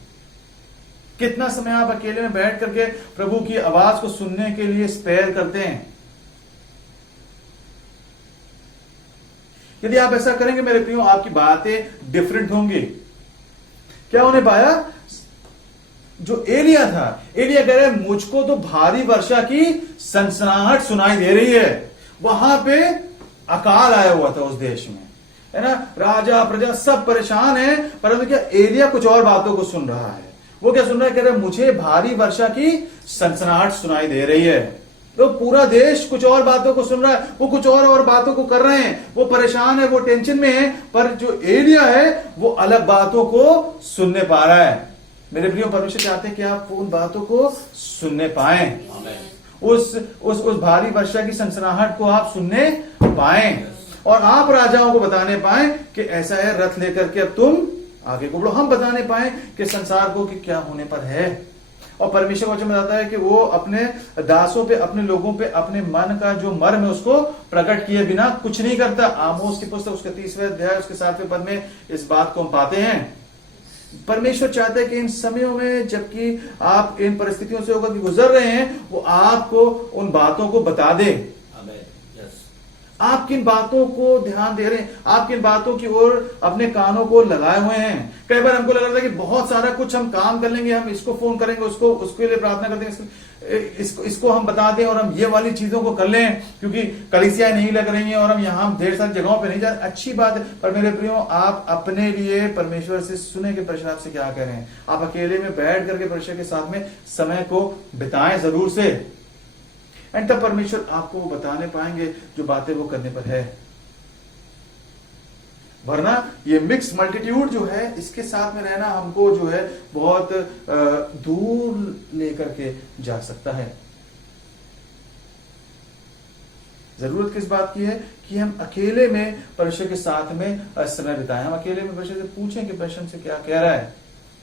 कितना समय आप अकेले में बैठ करके प्रभु की आवाज को सुनने के लिए स्पेयर करते हैं। यदि आप ऐसा करेंगे मेरे प्रियो, आपकी बातें डिफरेंट होंगी। क्या उन्हें पाया? जो एलिया था, एलिया कह रहे हैं मुझको तो भारी वर्षा की सनसनाहट सुनाई दे रही है। वहां पे अकाल आया हुआ था उस देश में, है ना, राजा प्रजा सब परेशान है, परंतु क्या एलिया कुछ और बातों को सुन रहा है। वो क्या सुन रहा है? कह रहे मुझे भारी वर्षा की सनसनाहट सुनाई दे रही है। तो पूरा देश कुछ और बातों को सुन रहा है, वो कुछ और बातों को कर रहे हैं, वो परेशान है, वो टेंशन में है, पर जो एलिया है वो अलग बातों को सुनने पा रहा है। मेरे प्रियो, परमेश्वर चाहते हैं कि आप उन बातों को सुनने पाएं, उस भारी वर्षा की सनसनाहट को आप सुनने पाएं, और आप राजाओं को बताने पाएं कि ऐसा है, रथ लेकर के अब तुम आगे को बढ़ो। हम बताने पाएं कि संसार को कि क्या होने पर है। और परमेश्वर वचन बताता है कि वो अपने दासों पे, अपने लोगों पे अपने मन का जो मर्म है उसको प्रकट किए बिना कुछ नहीं करता। आमोस की पुस्तक उसके 30वें अध्याय उसके 7वें पद में इस बात को हम पाते हैं। परमेश्वर चाहता है कि इन समयों में जबकि आप इन परिस्थितियों से होकर गुजर रहे हैं, वो आपको उन बातों को बता दे। आप किन बातों को ध्यान दे रहे हैं, आप किन बातों की ओर अपने कानों को लगाए हुए हैं। कई बार हमको लग रहा था कि बहुत सारा कुछ हम काम कर लेंगे, हम इसको फोन करेंगे, उसके लिए प्रार्थना कर देंगे, इसको हम बता दें और हम ये वाली चीजों को कर लें क्योंकि कलीसियाएं नहीं लग रही हैं और हम यहाँ ढेर सारी जगहों पे नहीं जा रहे। अच्छी बात है, पर मेरे प्रियो, आप अपने लिए परमेश्वर से सुने कि परमेश्वर आपसे क्या कह रहे हैं। आप अकेले में बैठ करके परमेश्वर के साथ में समय को बिताएं जरूर से, एंड तब परमेश्वर आपको बताने पाएंगे जो बातें वो करने पर है। वरना ये मिक्स मल्टीट्यूड जो है, इसके साथ में रहना हमको जो है बहुत दूर लेकर के जा सकता है। जरूरत किस बात की है कि हम अकेले में परमेश्वर के साथ में समय बिताएं। हम अकेले में परमेश्वर से पूछें कि परमेश्वर से क्या कह रहा है।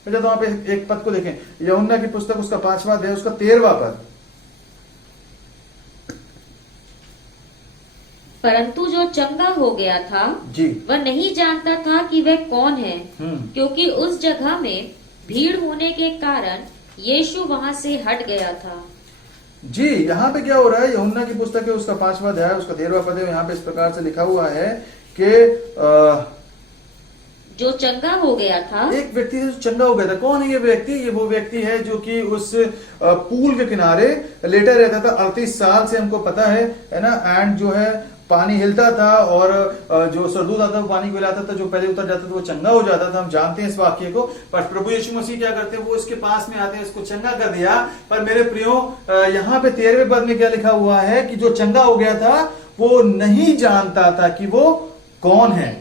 तो वहां पे एक पद को देखें, यूहन्ना की पुस्तक उसका 5वां अध्याय उसका 13वां पद। परंतु जो चंगा हो गया था जी, वह नहीं जानता था कि वह कौन है, क्योंकि उस जगह में भीड़ होने के कारण यीशु वहां से हट गया था। जी, यहाँ पे क्या हो रहा है? यूहन्ना की पुस्तक है उसका 5वां अध्याय उसका 13वां पद है। यहाँ पे इस प्रकार से लिखा हुआ है कि जो चंगा हो गया था, एक व्यक्ति जो चंगा हो गया था। कौन है ये व्यक्ति? ये वो व्यक्ति है जो कि उस पूल के किनारे लेटा रहता था 38 साल से, हमको पता है ना। एंड जो है पानी हिलता था और जो सरदूत आता था वो पानी को हिलाता था, जो पहले उतर जाता था वो चंगा हो जाता था। हम जानते हैं इस वाक्य को। पर प्रभु यीशु मसीह क्या करते हैं, वो इसके पास में आते हैं, इसको चंगा कर दिया। पर मेरे प्रियो, यहाँ पे 13वें पद में क्या लिखा हुआ है कि जो चंगा हो गया था वो नहीं जानता था कि वो कौन है।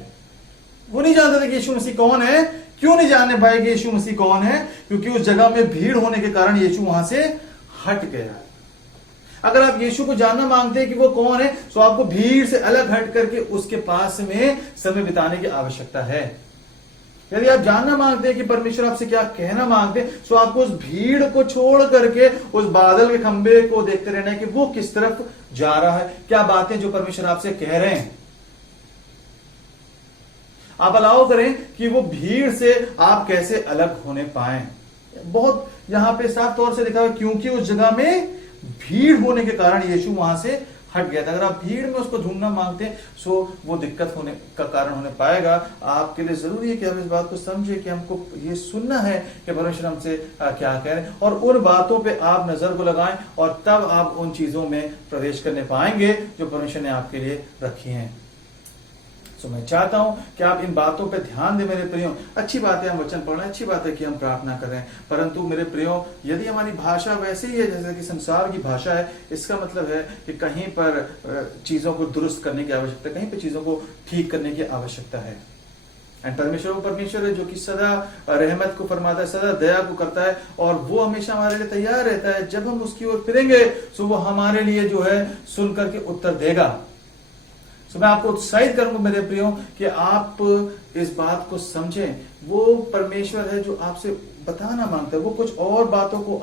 वो नहीं जानता था कि यीशु मसीह कौन है। क्यों नहीं जानने पाए कि यीशु मसीह कौन है? क्योंकि उस जगह में भीड़ होने के कारण यीशु वहां से हट गया। अगर आप यीशु को जानना मांगते हैं कि वो कौन है, तो आपको भीड़ से अलग हट करके उसके पास में समय बिताने की आवश्यकता है। यदि आप जानना मांगते हैं कि परमेश्वर आपसे क्या कहना मांगते हैं, तो आपको उस भीड़ को छोड़ करके उस बादल के खंबे को देखते रहना है कि वो किस तरफ जा रहा है, क्या बातें जो परमेश्वर आपसे कह रहे हैं। आप अलाउ करें कि वो भीड़ से आप कैसे अलग होने पाए। बहुत यहां पे साफ तौर से लिखा है, क्योंकि उस जगह में भीड़ होने के कारण यीशु वहां से हट गया था। अगर आप भीड़ में उसको ढूंढना मांगते हैं, सो वो दिक्कत होने का कारण होने पाएगा। आपके लिए जरूरी है कि हम इस बात को समझे कि हमको ये सुनना है कि परमेश्वर हमसे क्या कह रहे हैं, और उन बातों पे आप नजर को लगाएं, और तब आप उन चीजों में प्रवेश करने पाएंगे जो परमेश्वर ने आपके लिए रखी हैं। तो मैं चाहता हूं कि आप इन बातों पे ध्यान दें मेरे प्रियो। अच्छी बात है हम वचन पढ़ना, अच्छी बात है कि हम प्रार्थना करें, परंतु मेरे प्रियो, यदि हमारी भाषा वैसे ही है जैसे कि संसार की भाषा है, इसका मतलब है कि कहीं पर चीजों को दुरुस्त करने की आवश्यकता, कहीं पर चीजों को ठीक करने की आवश्यकता है। एंड परमेश्वर वो परमेश्वर है जो कि सदा रहमत को फरमाता है, सदा दया को करता है, और वो हमेशा हमारे लिए तैयार रहता है। जब हम उसकी ओर फिरेंगे तो वो हमारे लिए जो है सुन करके उत्तर देगा। तो मैं आपको उत्साहित करूंगा मेरे प्रियो कि आप इस बात को समझें। वो परमेश्वर है जो आपसे बताना मांगता है, वो कुछ और बातों को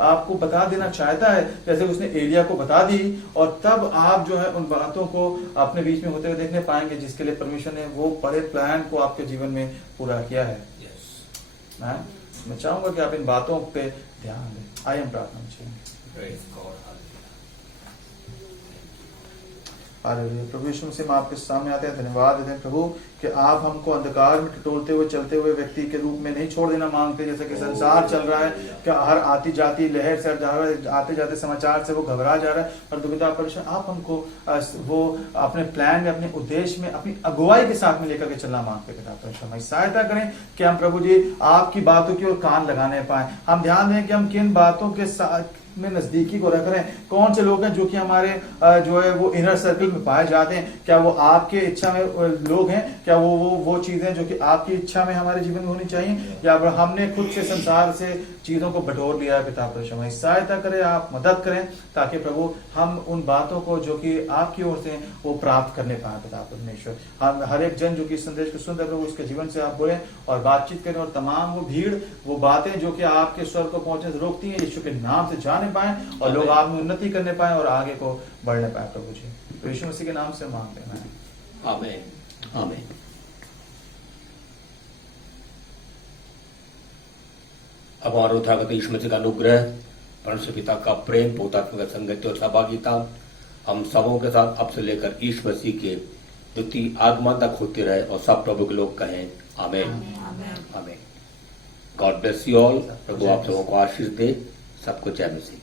आपको बता देना चाहता है, जैसे उसने एलिया को बता दी, और तब आप जो है उन बातों को अपने बीच में होते हुए देखने पाएंगे जिसके लिए परमेश्वर ने वो बड़े प्लान को आपके जीवन में पूरा किया है। मैं चाहूंगा कि आप इन बातों पे ध्यान दें। आइए हम प्रार्थना करें। हालेलुया। प्रभु यीशु मसीह, हम आपके सामने आते हैं, धन्यवाद देते हैं प्रभु कि आप हमको अंधकार में टटोलते हुए चलते हुए व्यक्ति के रूप में नहीं छोड़ देना मांगते, जैसे कि संसार चल रहा है कि हर आती जाती लहर से आते जाते समाचार से वो घबरा जा रहा है और दुविधा परेशान। आप हमको वो अपने प्लान में, अपने उद्देश्य में, अपनी अगुवाई के साथ में लेकर के चलना मांगते हैं। परमेश्वर हमारी सहायता करें कि हम प्रभु जी आपकी बातों की ओर कान लगाने पाए। हम ध्यान दें कि हम किन बातों के साथ में नजदीकी को रख रहे हैं, कौन से लोग हैं जो कि हमारे जो है वो इनर सर्कल में पाए जाते हैं। क्या वो आपके इच्छा में लोग हैं? क्या वो चीजें जो कि आपकी इच्छा में हमारे जीवन में होनी चाहिए, या हमने खुद से संसार से चीजों को बटोर लिया है? पिता परमेश्वर हमारी सहायता करें, आप मदद करें, ताकि प्रभु हम उन बातों को जो कि आपकी ओर से वो प्राप्त करने पाए। पिता परमेश्वर, हम हर एक जन जो कि संदेश को सुनते प्रभु उसके जीवन से आप बोले और बातचीत करें, और तमाम वो भीड़, वो बातें जो कि आपके स्वर को पहुंचने से रोकती है, यीशु के नाम से जाने पाए और लोग आप में उन्नति करने पाए और आगे को बढ़ने पाए। प्रभु जी यीशु मसीह के नाम से मांगते हैं, आमीन आमीन। अब हमारे उद्धारकर्ता यीशु मसीह का अनुग्रह, परमेश्वर पिता का प्रेम, पवित्र का संगति और सहभागिता हम सबों के साथ अब से लेकर यीशु मसीह के द्वितीय आगमन तक होते रहे, और सब प्रभु के लोग कहें आमीन आमीन। God bless you all. प्रभु आप सबों को आशीष दे। सबको जय मसीह।